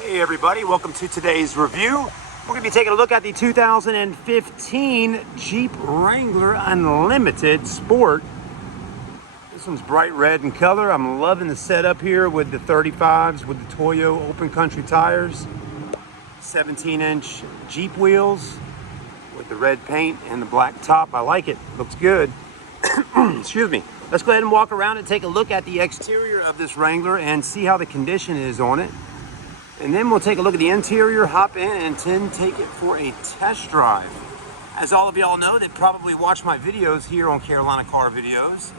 Hey everybody, welcome to today's review. We're going to be taking a look at the 2015 Jeep Wrangler Unlimited Sport. This one's bright red in color. I'm loving the setup here with the 35s with the Toyo open country tires. 17-inch Jeep wheels with the red paint and the black top. I like it. Looks good. Excuse me. Let's go ahead and walk around and take a look at the exterior of this Wrangler and see how the condition is on it. And then we'll take a look at the interior, hop in, and then take it for a test drive. As all of y'all know that probably watch my videos here on Carolina Car Videos,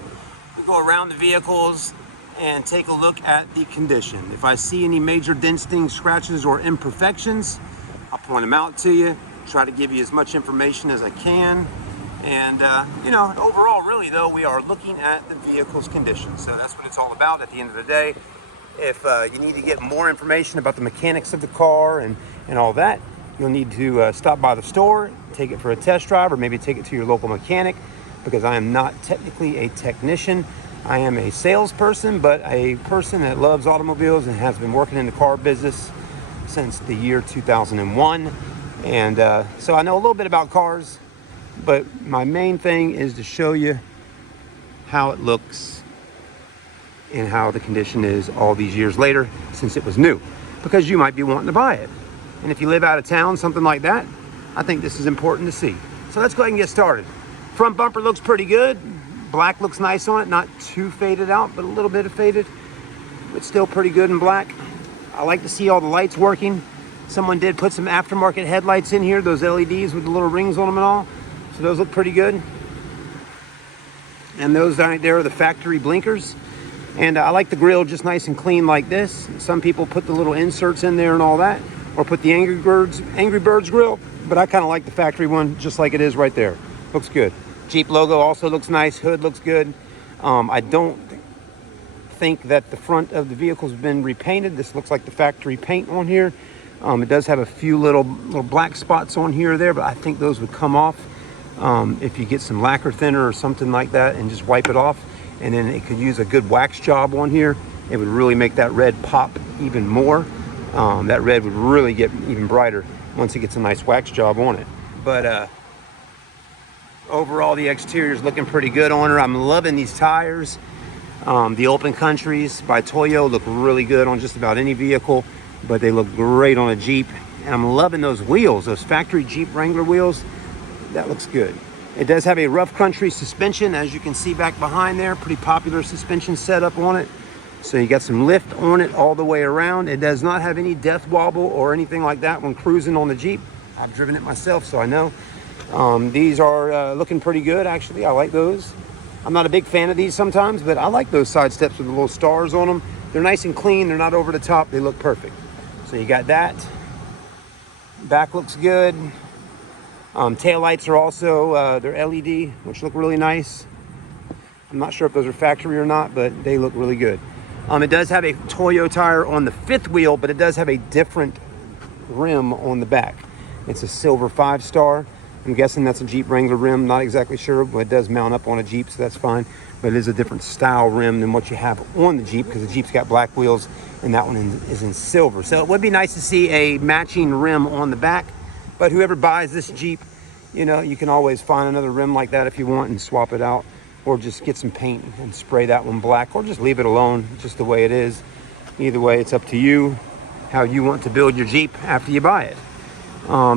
we go around the vehicles and take a look at the condition. If I see any major dents, stings, scratches, or imperfections, I'll point them out to you, try to give you as much information as I can. And, overall, really, though, we are looking at the vehicle's condition. So that's what it's all about at the end of the day. If you need to get more information about the mechanics of the car and all that, you'll need to stop by the store, take it for a test drive, or maybe take it to your local mechanic, because I am not technically a technician. I am a salesperson, but a person that loves automobiles and has been working in the car business since the year 2001. And so I know a little bit about cars, but my main thing is to show you how it looks and how the condition is all these years later since it was new, because you might be wanting to buy it. And if you live out of town, something like that, I think this is important to see. So let's go ahead and get started. Front bumper looks pretty good. Black looks nice on it, not too faded out, but a little bit of faded, but still pretty good in black. I like to see all the lights working. Someone did put some aftermarket headlights in here, those LEDs with the little rings on them and all. So those look pretty good. And those right there are the factory blinkers. And I like the grill just nice and clean like this. Some people put the little inserts in there and all that, or put the Angry Birds grill, but I kind of like the factory one just like it is right there. Looks good. Jeep logo also looks nice. Hood looks good. I don't think that the front of the vehicle's been repainted. This looks like the factory paint on here. It does have a few little black spots on here or there, but I think those would come off if you get some lacquer thinner or something like that and just wipe it off. And then it could use a good wax job on here. It would really make that red pop even more. That red would really get even brighter once it gets a nice wax job on it. But overall, the exterior is looking pretty good on her. I'm loving these tires. The open countries by Toyo look really good on just about any vehicle, but they look great on a Jeep. And I'm loving those wheels, those factory Jeep Wrangler wheels. That looks good. It does have a rough country suspension, as you can see back behind there. Pretty popular suspension setup on it. So you got some lift on it all the way around. It does not have any death wobble or anything like that when cruising on the Jeep. I've driven it myself, so I know. These are looking pretty good, actually. I like those. I'm not a big fan of these sometimes, but I like those side steps with the little stars on them. They're nice and clean. They're not over the top. They look perfect. So you got that. Back looks good. Tail lights are also, they're LED, which look really nice. I'm not sure if those are factory or not, but they look really good. It does have a Toyo tire on the fifth wheel, but it does have a different rim on the back. It's a silver 5-star. I'm guessing that's a Jeep Wrangler rim. Not exactly sure, but it does mount up on a Jeep, so that's fine. But it is a different style rim than what you have on the Jeep, because the Jeep's got black wheels and that one is in silver. So it would be nice to see a matching rim on the back. But whoever buys this Jeep, you can always find another rim like that if you want and swap it out, or just get some paint and spray that one black, or just leave it alone just the way it is. Either way, it's up to you how you want to build your Jeep after you buy it.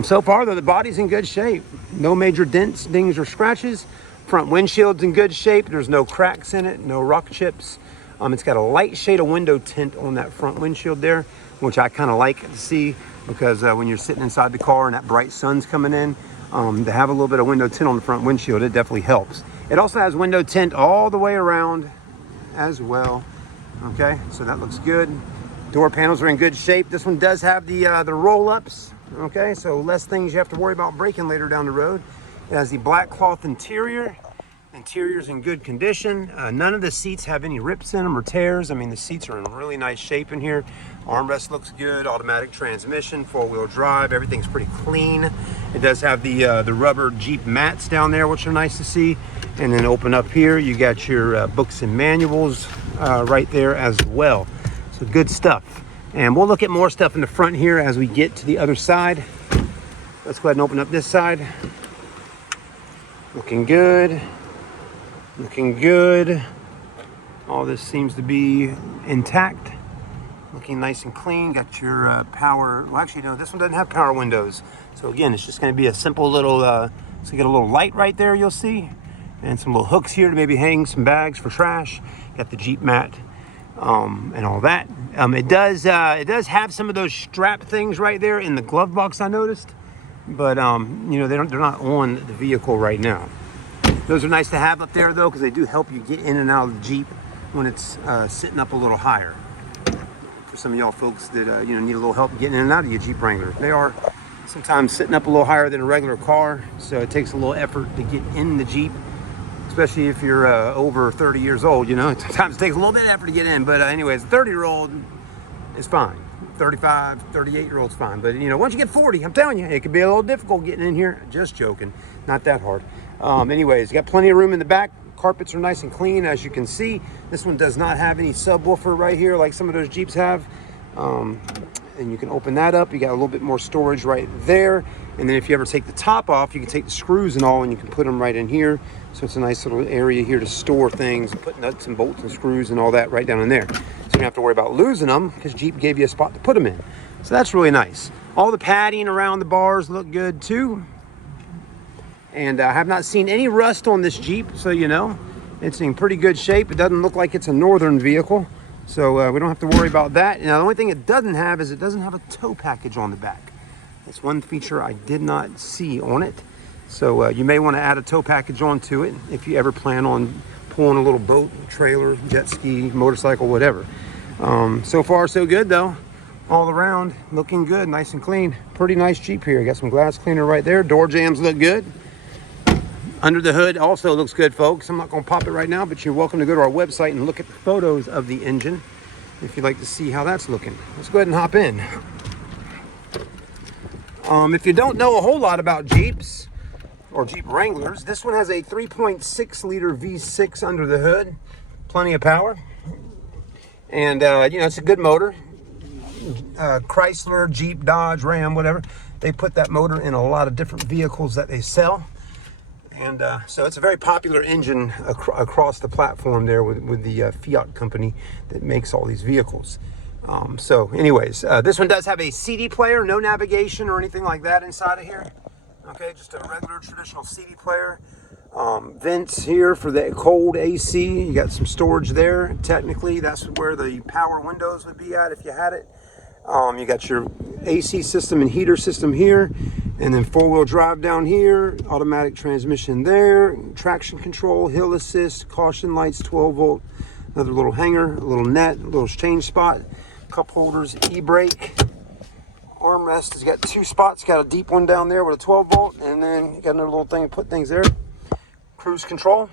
So far, though, the body's in good shape. No major dents, dings, or scratches. Front windshield's in good shape. There's no cracks in it, no rock chips. It's got a light shade of window tint on that front windshield there, which I kind of like to see, because when you're sitting inside the car and that bright sun's coming in, to have a little bit of window tint on the front windshield, it definitely helps. It also has window tint all the way around as well. Okay, so that looks good. Door panels are in good shape. This one does have the roll-ups. Okay, so less things you have to worry about breaking later down the road. It has the black cloth interior. Interior's in good condition. None of the seats have any rips in them or tears. I mean, the seats are in really nice shape in here. Armrest looks good. Automatic transmission, 4-wheel drive. Everything's pretty clean. It does have the rubber Jeep mats down there, which are nice to see. And then open up here, you got your books and manuals right there as well. So good stuff. And we'll look at more stuff in the front here as we get to the other side. Let's go ahead and open up this side. Looking good. Looking good. All this seems to be intact. Looking nice and clean. Got your power. Well, actually, no, this one doesn't have power windows. So again, it's just going to be a simple little, so you get a little light right there, you'll see. And some little hooks here to maybe hang some bags for trash. Got the Jeep mat and all that. It does have some of those strap things right there in the glove box, I noticed. But, you know, they're not on the vehicle right now. Those are nice to have up there, though, because they do help you get in and out of the Jeep when it's sitting up a little higher. For some of y'all folks that, you know, need a little help getting in and out of your Jeep Wrangler. They are sometimes sitting up a little higher than a regular car, so it takes a little effort to get in the Jeep, especially if you're over 30 years old. You know, sometimes it takes a little bit of effort to get in, but anyways, a 30-year-old is fine. 35, 38-year-old's fine, but you know, once you get 40, I'm telling you, it can be a little difficult getting in here. Just joking, not that hard. Anyways, you got plenty of room in the back. Carpets are nice and clean, as you can see. This one does not have any subwoofer right here like some of those Jeeps have. And you can open that up. You got a little bit more storage right there. And then if you ever take the top off, you can take the screws and all, and you can put them right in here. So it's a nice little area here to store things, put nuts and bolts and screws and all that right down in there. So you don't have to worry about losing them because Jeep gave you a spot to put them in. So that's really nice. All the padding around the bars look good too. And I have not seen any rust on this Jeep, so you know, it's in pretty good shape. It doesn't look like it's a northern vehicle. So we don't have to worry about that. Now, the only thing it doesn't have is it doesn't have a tow package on the back. That's one feature I did not see on it. So you may want to add a tow package onto it if you ever plan on pulling a little boat, trailer, jet ski, motorcycle, whatever. So far, so good, though. All around, looking good, nice and clean. Pretty nice Jeep here. Got some glass cleaner right there. Door jambs look good. Under the hood also looks good, folks. I'm not going to pop it right now, but you're welcome to go to our website and look at the photos of the engine if you'd like to see how that's looking. Let's go ahead and hop in. If you don't know a whole lot about Jeeps or Jeep Wranglers, this one has a 3.6 liter V6 under the hood. Plenty of power. And, you know, it's a good motor. Chrysler, Jeep, Dodge, Ram, whatever. They put that motor in a lot of different vehicles that they sell. And so it's a very popular engine across the platform there with the Fiat company that makes all these vehicles. So anyways, this one does have a CD player, no navigation or anything like that inside of here. Okay, just a regular traditional CD player. Vents here for the cold AC. You got some storage there. Technically, that's where the power windows would be at if you had it. You got your AC system and heater system here, and then four-wheel drive down here, automatic transmission there, traction control, hill assist, caution lights, 12 volt, another little hanger, a little net, a little change spot, cup holders, e-brake, armrest has got two spots, got a deep one down there with a 12 volt, and then you got another little thing to put things there, cruise control,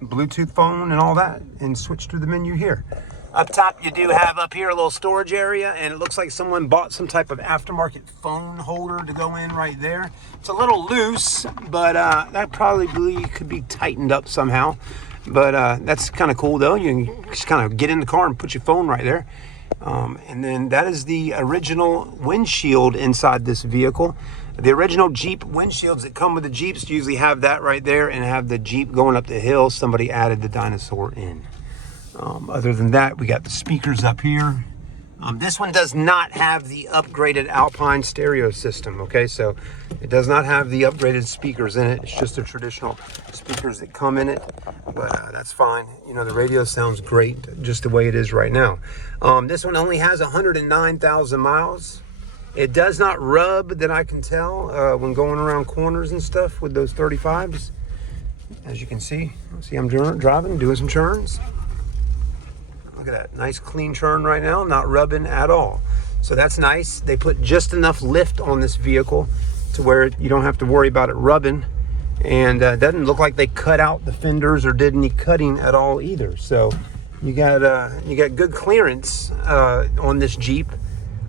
Bluetooth phone and all that, and switch through the menu here. Up top, you do have up here a little storage area, and it looks like someone bought some type of aftermarket phone holder to go in right there. It's a little loose, but that probably could be tightened up somehow. But that's kind of cool, though. You can just kind of get in the car and put your phone right there. And then that is the original windshield inside this vehicle. The original Jeep windshields that come with the Jeeps usually have that right there and have the Jeep going up the hill. Somebody added the dinosaur in. Other than that, we got the speakers up here. This one does not have the upgraded Alpine stereo system, okay? So it does not have the upgraded speakers in it. It's just the traditional speakers that come in it, but that's fine. You know, the radio sounds great just the way it is right now. This one only has 109,000 miles. It does not rub, that I can tell, when going around corners and stuff with those 35s. As you can see, I'm driving, doing some turns. Look at that, nice clean turn right now, not rubbing at all. So that's nice. They put just enough lift on this vehicle to where you don't have to worry about it rubbing. And it doesn't look like they cut out the fenders or did any cutting at all either. So you got good clearance on this Jeep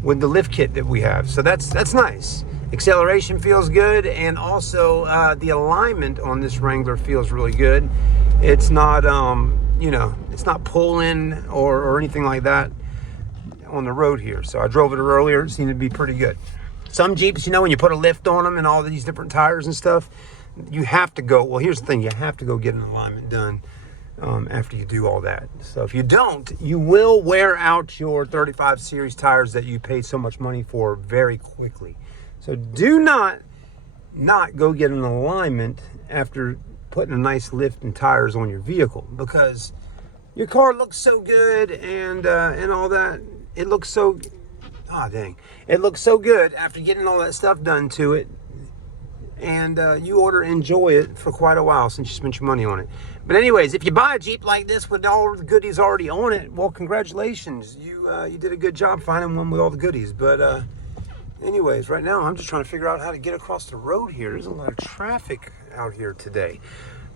with the lift kit that we have. So that's nice. Acceleration feels good, and also the alignment on this Wrangler feels really good. It's not you know, it's not pulling or anything like that on the road here. So I drove it earlier. It seemed to be pretty good. Some Jeeps, you know, when you put a lift on them and all these different tires and stuff, you have to go, well, here's the thing, you have to go get an alignment done after you do all that. So if you don't, you will wear out your 35 series tires that you paid so much money for very quickly. So do not go get an alignment after putting a nice lift and tires on your vehicle, because your car looks so good and all that. It looks so, it looks so good after getting all that stuff done to it, and you ought to enjoy it for quite a while since you spent your money on it. But anyways, if you buy a Jeep like this with all the goodies already on it, well, congratulations, you did a good job finding one with all the goodies. But anyways, right now I'm just trying to figure out how to get across the road here. There's a lot of traffic out here today.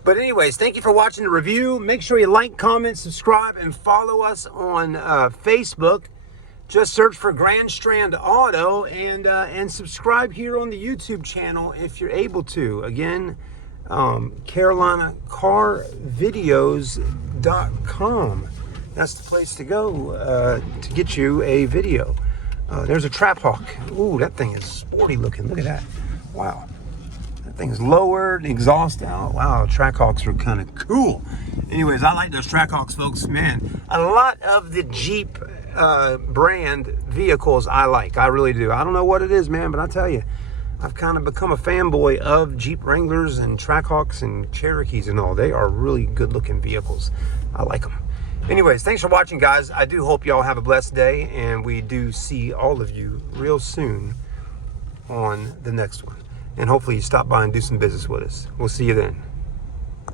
But anyways, thank you for watching the review. Make sure you like, comment, subscribe, and follow us on Facebook. Just search for Grand Strand Auto, and subscribe here on the YouTube channel if you're able to. Again, CarolinaCarVideos.com. That's the place to go to get you a video. There's a Trap Hawk. Ooh, that thing is sporty looking. Look at that. Wow. That thing's lowered, exhaust out. Wow, Trackhawks are kind of cool. Anyways, I like those Trackhawks, folks. Man, a lot of the Jeep brand vehicles I like. I really do. I don't know what it is, man, but I tell you, I've kind of become a fanboy of Jeep Wranglers and Trackhawks and Cherokees and all. They are really good looking vehicles. I like them. Anyways, thanks for watching, guys. I do hope y'all have a blessed day, and we do see all of you real soon on the next one. And hopefully you stop by and do some business with us. We'll see you then.